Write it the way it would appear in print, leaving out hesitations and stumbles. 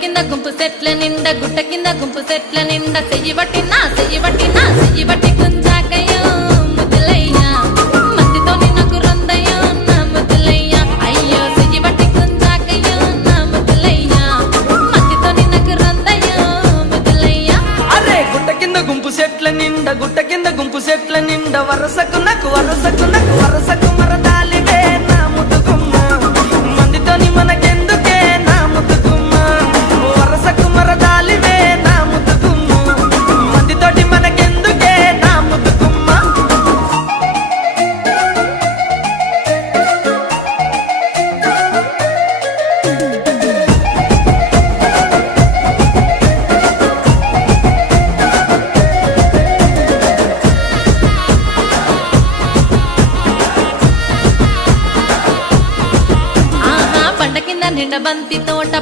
కింద గుంపు సెట్ల నిండా గుట్ట కింద గుంపు సెట్ల నిండా చెయ్యి బట్టి గుంజాకయ్యో ముద్దులయ్యా మందితో నాకు రొందయ్యో నా ముద్దులయ్యా అయ్యో చెయ్యి బట్టి గుంజాకయ్యో నా ముద్దులయ్యా మందితో నాకు రొందయ్యో ముద్దులయ్యా అరే గుట్ట కింద గుంపు సెట్ల నిండా వరసకు మరదాలివే నా ముద్దుగుమ్మ మందితోని మనకెందుకే నా ముద్దుగుమ్మ వరసకు మరదాలివే నా ముద్దుగుమ్మ మందితోటి మనకెందుకే నా ముద్దుగుమ్మ ఆహా బండ కింద నిండ బంతి తోట